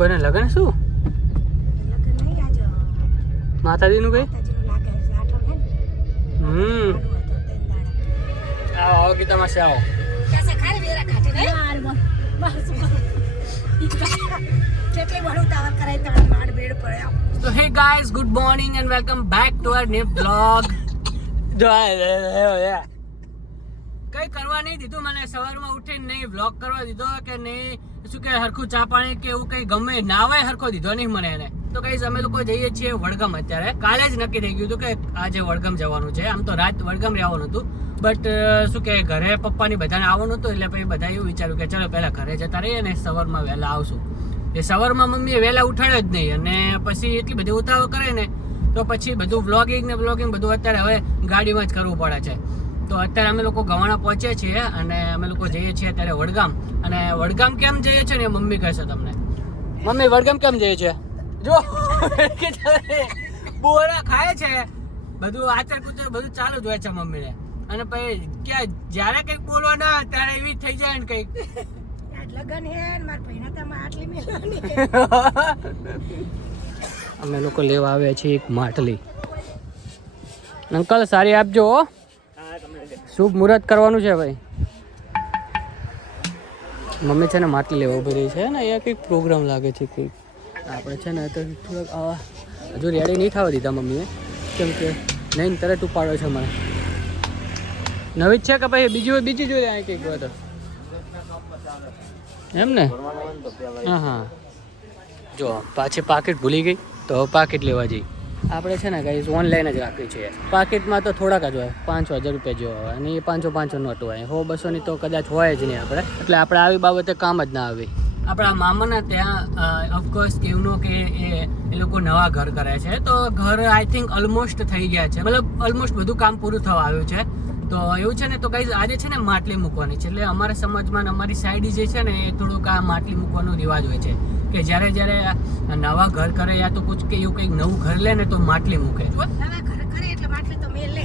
કોઈને લગન શું? માતાજીનું કઈ? હમ. આવો ગીતા માસી આવો. તો hey guys good morning and welcome back to our new blog કઈ કરવા નહીં દીધું. મને સવારમાં ઉઠીને નહીં વ્લોગ કરવા દીધો કે નહીં, શું કે હરખું ચા પાણી કે એવું કઈ ગમે નાવાય હરખો દીધો નહીં મને એને. તો કઈ અમે લોકો જઈએ છીએ વડગમ અત્યારે. કાલે જ નક્કી થઈ ગયું હતું કે આજે વડગમ જવાનું છે, આમ તો રાત વડગમ રહેવાનું હતું. બટ શું કે ઘરે પપ્પાની બધાને આવવાનું હતું, એટલે પછી બધા એવું વિચાર્યું કે ચલો પહેલાં ઘરે જતા રહીએ ને સવારમાં વહેલા આવશું. એ સવારમાં મમ્મીએ વહેલા ઉઠાડ્યો જ નહીં અને પછી એટલી બધી ઉતાવળ કરે ને, તો પછી બધું વ્લોગિંગ ને બ્લોગિંગ બધું અત્યારે હવે ગાડીમાં જ કરવું પડે છે. તો અત્યારે અમે લોકો ગવાણા પહોંચ્યા છીએ અને અમે લોકો જઈએ છીએ અત્યારે વડગામ. અને વડગામ કેમ જઈએ છીએ ને મમ્મી કહેશે તમને. મમ્મી વડગામ કેમ જઈએ છીએ? જો બોરા ખાય છે. બધું આચર કુચર બધું ચાલુ જ હોય છે મમ્મીને. અને પછી ક્યાં જ્યારે કંઈક બોલવા ના ત્યારે એવી થઈ જાય ને કંઈક. લગન હે મારા માર તમે આટલી મેલવાની અમે લોકો લેવા આવ્યા છીએ એક માટલી. અંકલ સારી આપજો. શુભ મુહૂર્ત કરવાનું છે ભાઈ? મમ્મી છે ને માટલી લેવા ઊભી રહી છે ને, અહીંયા કંઈક પ્રોગ્રામ લાગે છે કંઈક. આપણે છે ને તો થોડોક હજુ રેડી નહીં થવા દીધા મમ્મીએ. કેમ કે નહીં તરત ઉપાડો છે મને નવી જ છે કે ભાઈ, બીજું બીજી જોઈએ અહીં કંઈક હોય તો. એમ ને? હા હા. જો, પાછી પાકીટ ભૂલી ગઈ, તો પાકીટ લેવા જઈ. આપણે છે ને ગાઈઝ ઓનલાઈન જ રાખવી છે. પાકીટમાં તો થોડાક જ હોય, પાંચસો હજાર રૂપિયા જેવા હોય અને એ પાંચસો પાંચસો નોટ હોય. હો, બસોની તો કદાચ હોય જ નહીં આપણે. એટલે આપણે આવી બાબતે કામ જ ના આવી. આપણા મામાના ત્યાં ઓફકોર્સ કેવનો કે એ એ લોકો નવા ઘર કરે છે. તો ઘર આઈ થિંક ઓલમોસ્ટ થઈ ગયા છે. મતલબ ઓલમોસ્ટ બધું કામ પૂરું થવા આવ્યું છે. તો એવું છે ને તો ગાઈઝ આજે છે ને માટલી મૂકવાની છે. એટલે અમારા સમાજમાં અમારી સાઈડ જે છે ને એ થોડુંક આ માટલી મૂકવાનો રિવાજ હોય છે. કે જ્યારે જ્યારે નવા ઘર કરે યા તો કુછ કે એવું કંઈક નવું ઘર લે ને તો માટલી મૂકે જો નવા ઘર કરે એટલે માટલી તો મેં લે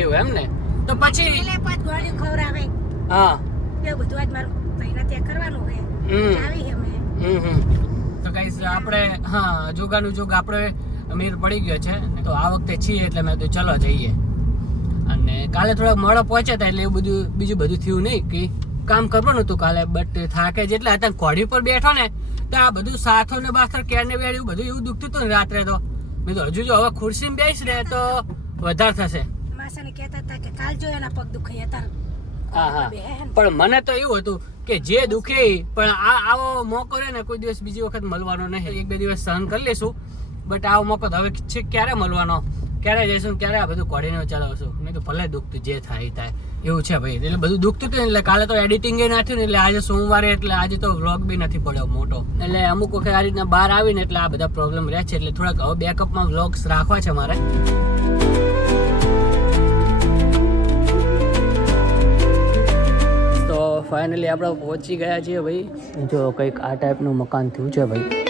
એવું એમ ને? તો પછી મેલે પાંચ ગોળીઓ ખવરાવે હા. એ બધું આજ મારું પહેલા ત્યાં કરવાનું હોય આવી અમે. હમ હમ. તો ગાઈઝ આપણે હા જોગાનું જોગ આપણે અમીર પડી ગયો છે. તો આ વખતે છીએ એટલે મેં તો ચલો જઈએ. કાલે થોડાક મોડા પહોંચ્યા હતા એટલે એવું બધું બીજું બધું થયું નહીં. કે કામ કરવાનું હતું કાલે બટ થાકે જેટલા હતા ઘોડી પર બેઠો ને તો આ બધું સાથો ને બાથર કેર ને બેડ બધું એવું દુખતું હતું ને રાત્રે તો. મેં હજુ જો હવે ખુરશીમાં બેસ ને તો વધારે થશે. માસાને કહેતા હતા કે કાલ જો એના પગ દુખાય હતા. પણ મને તો એવું હતું કે જે દુખે પણ આ આવો મોકો રહે ને કોઈ દિવસ બીજી વખત મળવાનો નહીં. એક બે દિવસ સહન કરી લેશું બટ આવો મોકો તો હવે છે ક્યારે મળવાનો? ક્યારે જઈશું, ક્યારે આ બધું કોડીને ચલાવશું મેં તો ભલે દુખતું, જે થાય થાય. એવું છે ભાઈ. એટલે બધું દુખતું હતું એટલે કાલે તો એડિટિંગ એ નાખ્યું ને, એટલે આજે સોમવારે, એટલે આજે તો વ્લોગ બી નથી પડ્યો મોટો. એટલે અમુક વખત આ રીતના બહાર આવીને, એટલે આ બધા પ્રોબ્લેમ રહે છે. એટલે થોડાક હવે બેકઅપમાં વ્લોગ્સ રાખવા છે મારે. તો ફાઇનલી આપણે પહોંચી ગયા છીએ ભાઈ. જો કંઈક આ ટાઈપનું મકાન થયું છે ભાઈ.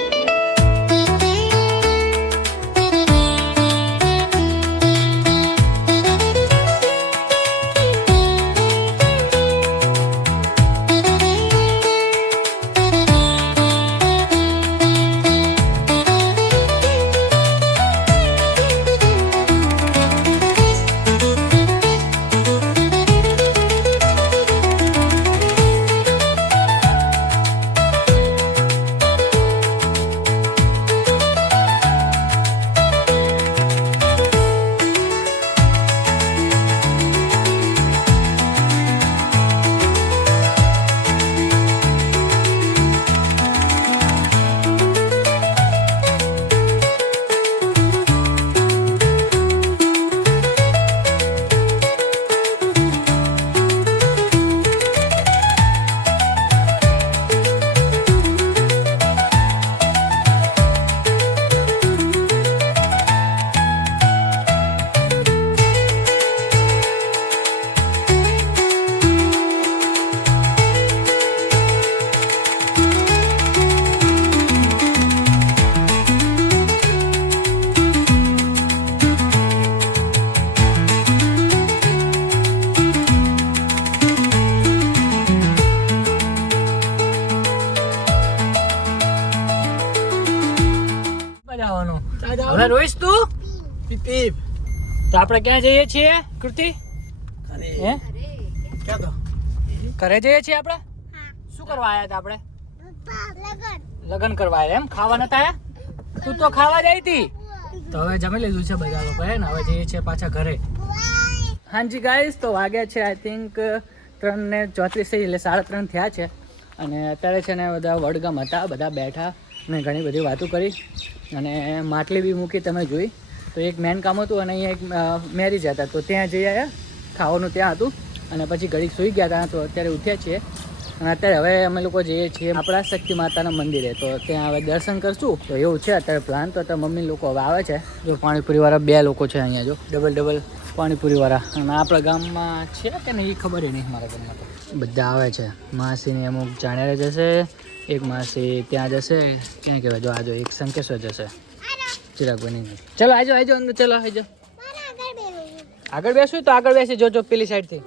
હવે રોઈશ તું? પીપીપ. તો આપણે ક્યાં જઈએ છીએ કૃતિ? અરે, હે? ક્યાં તો? ઘરે જઈએ છીએ આપણે? શું કરવા આવ્યા હતા આપણે? લગ્ન. કરવા આવ્યા એમ? ખાવા નતા આવ્યા તું તો ખાવા જઈ હતી. તો હવે જમી લીધું છે બધા લોકોએ ને? હવે જઈએ છીએ પાછા ઘરે. હાજી ગાઈસ તો વાગ્યા છે આઈ થિંક ત્રણ ને ચોત્રીસ થઈ એટલે સાડા ત્રણ થયા છે. અને અત્યારે છે ને બધા વડગામ હતા બધા બેઠા ને ઘણી બધી વાતો કરી. અને માટલી બી મૂકી તમે જોઈ. તો એક મેન કામ હતું અને અહીંયા એક મેરેજ હતા તો ત્યાં જઈ આવ્યા ખાવાનું ત્યાં હતું. અને પછી ઘડીક સૂઈ ગયા હતા તો અત્યારે ઉઠ્યા છીએ. અને અત્યારે હવે અમે લોકો જઈએ છીએ આપણા શક્તિ માતાના મંદિરે. તો ત્યાં હવે દર્શન કરશું. તો એવું છે અત્યારે પ્લાન તો અત્યારે મમ્મી લોકો હવે આવે છે. જો પાણીપુરીવાળા બે લોકો છે અહીંયા, જો. ડબલ ડબલ પાણીપુરીવાળા. અને આપણા ગામમાં છે કે નહીં? એ ખબર નહીં મારા ગામમાં તો. બધા આવે છે. માસીને અમુક જાણ્યા જશે. એક માસી ત્યાં જશે ક્યાં કહેવાય, જો આજો એક સંકેશ્વર જશે. ચિરાગ બની ચલો આજો આજો અંદર ચલો આજો આગળ બેસું તો આગળ બેસી જોજો પેલી સાઈડથી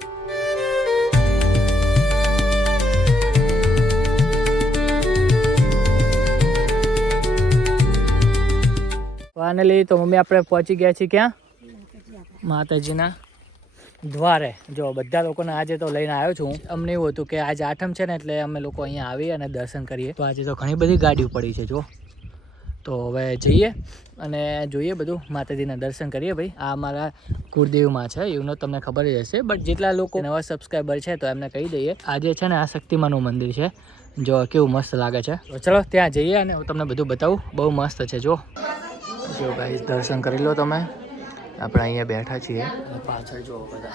ફાઇનલી તો મમ્મી આપણે પહોંચી ગયા છીએ ક્યાં? માતાજીના. દ્વારે. જો, બધા લોકોને આજે તો લઈને આવ્યો છું. અમને એવું હતું કે આજે આઠમ છે ને, એટલે અમે લોકો અહીંયા આવીએ અને દર્શન કરીએ. તો આજે તો ઘણી બધી ગાડીઓ પડી છે, જો. તો હવે જઈએ અને જોઈએ બધું. માતાજીના દર્શન કરીએ ભાઈ. આ અમારા કુળદેવમાં છે, એવનો તમને ખબર જ હશે. બટ જેટલા લોકો નવા સબસ્ક્રાઈબર છે, તો એમને કહી દઈએ. આજે છે ને, આ શક્તિમાનું મંદિર છે. જો, કેવું મસ્ત લાગે છે. તો ચલો, ત્યાં જઈએ અને હું તમને બધું બતાવું. બહુ મસ્ત છે, જો. જો ભાઈ દર્શન કરી લો તમે. આપણે અહીંયા બેઠા છીએ. પાછળ જોવો બધા.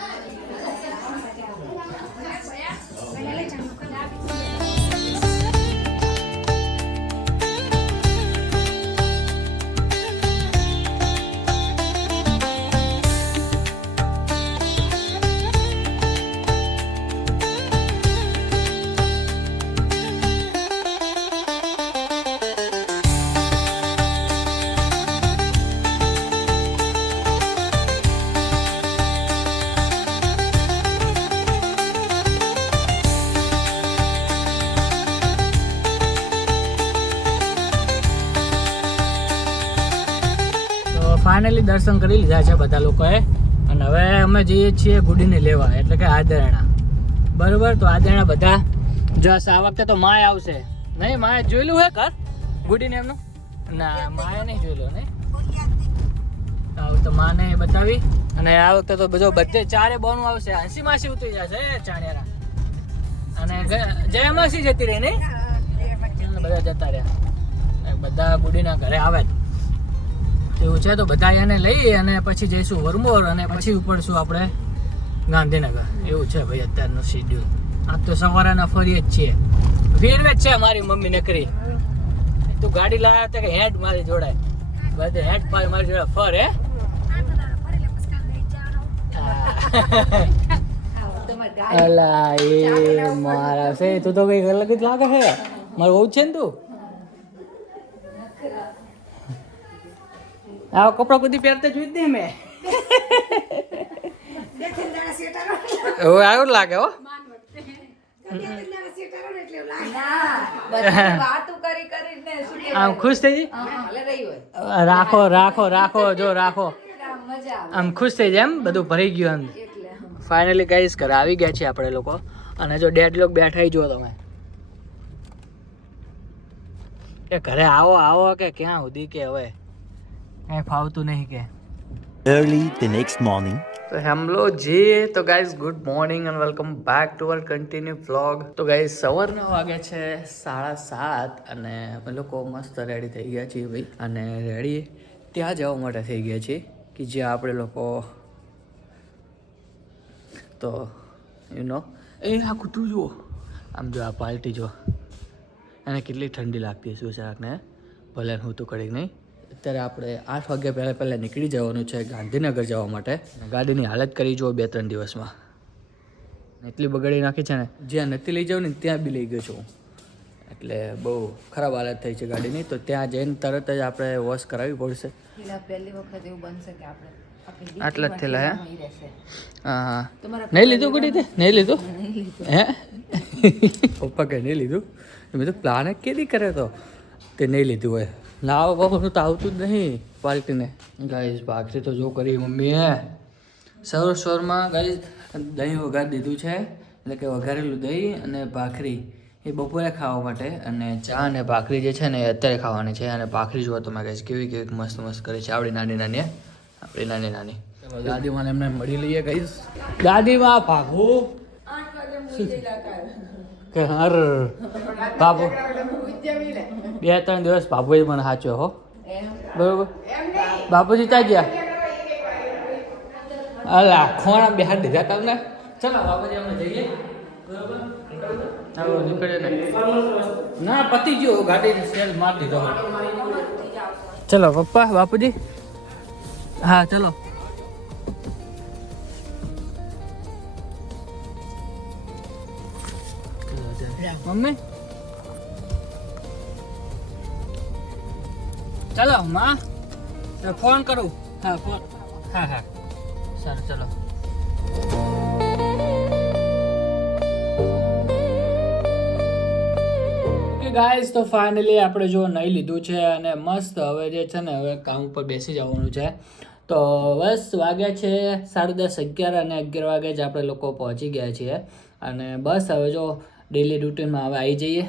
ફાઇનલી દર્શન કરી લીધા છે બધા લોકોએ. અને હવે અમે જઈએ છીએ ગુડીને લેવા એટલે કે આદરણા. બરોબર? તો આદરણા બધા. જો આ વખતે તો માય આવશે. નહીં માએ જોયેલું હે ઘર? ગુડીને એમનું? ના માએ નહીં જોયેલું નહીં? તો માને બતાવી. અને આ વખતે તો બધો બધે ચારે બોનું આવશે. હસી માસી ઉતરી જશે ચાણિયારા. અને જય માસી જતી રહી નહીં? બધા જતા રહ્યા. બધા ગુડીના ઘરે આવે. એવું છે. તો બધા એને લઈ અને પછી જઈશું વરમોર અને પછી ઉપડશું આપણે ગાંધીનગર. એવું છે ભાઈ અત્યારનું શેડ્યુલ આજ તો સવારના ફરીએ જ છીએ. ફેરવે જ છે મારી મમ્મી નકરી. તું ગાડી લાવ્યા હતા કે હેડ મારી જોડાય બધે હેડ પાર મારી જોડે ફર હે? અલા એ મારા છે તું તો કઈ અલગ જ લાગે છે. મારું બહુ છે ને તું? આવા કપડા કુદી પહેરતે જોઈ જ નહીં મેં હવે આવું લાગે હો. આમ ખુશ થઈ હોય રાખો રાખો રાખો જો રાખો. આમ ખુશ થઈ જાય એમ? બધું ભરી ગયું એમ. ફાઇનલી ગાઈસ ઘરે આવી ગયા છીએ આપણે લોકો. અને જો ડેડ લોક બેઠા જુઓ તમે. કે ઘરે આવો આવો કે ક્યાં સુધી કે હવે? કઈ ફાવતું નહીં કે. Early the next morning. તો હેમલો જી તો guys good morning and welcome back to our continue vlog તો ગાઈઝ સવારના વાગે છે સાડા સાત અને અમે લોકો મસ્ત રેડી થઈ ગયા છીએ ભાઈ. અને રેડી ત્યાં જવા માટે થઈ ગયા છીએ કે જ્યાં આપણે લોકો તો યુ નો એ આ કૂતરું જુઓ. આમ જો આ પાર્ટી જો એને કેટલી ઠંડી લાગતી હશે બિચારાકને ભલે હું તો કડીક નહીં. અત્યારે આપણે આઠ વાગ્યા પહેલાં પહેલાં નીકળી જવાનું છે ગાંધીનગર જવા માટે. ગાડીની હાલત કરી જુઓ બે ત્રણ દિવસમાં. એટલી બગાડી નાખી છે ને? જ્યાં નથી લઈ જાઉં ને ત્યાં બી લઈ ગયો છું એટલે બહુ ખરાબ હાલત થઈ છે ગાડીની. તો ત્યાં જઈને તરત જ આપણે વોશ કરાવવી પડશે. પહેલી વખત એવું બનશે કે આપણે આટલા જ થયેલા હે? હા નહીં લીધું ગુડી તે? નહીં લીધું? હે પપ્પા કઈ નહીં લીધું? મેં તો પ્લાન જ કેદી કરે તો? તે નહીં લીધું હોય. લાવો બાપા તો આવતું જ નહીં. પાર્ટીને. ગાઈસ ભાખરી તો જો કરી મમ્મીએ. સૌર સ્વરમાં ગાઈસ દહીં વઘારી દીધું છે. એટલે કે વઘારેલું દહીં અને ભાખરી. એ બપોરે ખાવા માટે. અને ચા અને ભાખરી જે છે ને એ અત્યારે ખાવાની છે. અને ભાખરી જોવા તમે ગાઈસ કેવી કેવી મસ્ત મસ્ત કરી છે. આવડી નાની નાની આપણી નાની નાની. દાદીમાને એમને મળી લઈએ ગાઈસ દાદીમાં ભાગવું કે હર બાપુ બે ત્રણ દિવસ બાબુએ મને સાચો હો. બરોબર? બાપુજી ત્યાં ગયા? અલા, ખોણા બિહાર દીધા તમને? ચલો, બાપુજી, અમે જઈએ. ચાલો નીકળે ના, પતી ગયો, ગાડી સેલ માર દીધો. ચલો, પપ્પા, બાપુજી. હા, ચલો. મમ્મી? ચાલો માં. ફોન કરું. હા ફોન હા હા. સારું ચલો. કે ગાઈસ તો ફાઇનલી આપણે જો નહીં લીધું છે અને મસ્ત હવે જે છે ને હવે કામ ઉપર બેસી જવાનું છે. તો બસ વાગ્યા છે સાડા દસ અગિયાર અને અગિયાર વાગે જ આપણે લોકો પહોંચી ગયા છીએ. અને બસ હવે જો ડેલી રૂટીનમાં હવે આવી જઈએ.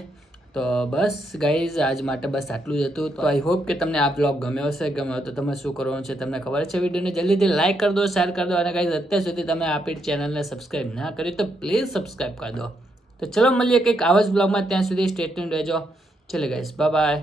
તો બસ ગાઈઝ આજ માટે બસ આટલું જ હતું. તો આઈ હોપ કે તમને આ બ્લોગ ગમ્યો હશે, ગમ્યો તો તમે શું કરવાનું છે તમને ખબર છે? વિડીયોને જલ્દીથી લાઇક કરી દો શેર કરી દો, અને ગાઈઝ અત્યાર સુધી તમે આપણી ચેનલને સબસ્ક્રાઈબ ના કરી તો પ્લીઝ સબસ્ક્રાઈબ કરી દો. તો ચલો મળીએ કંઈક આવા જ બ્લોગમાં ત્યાં સુધી સ્ટેટમેન્ટ રહેજો. ચલે ગાઈઝ બાય બાય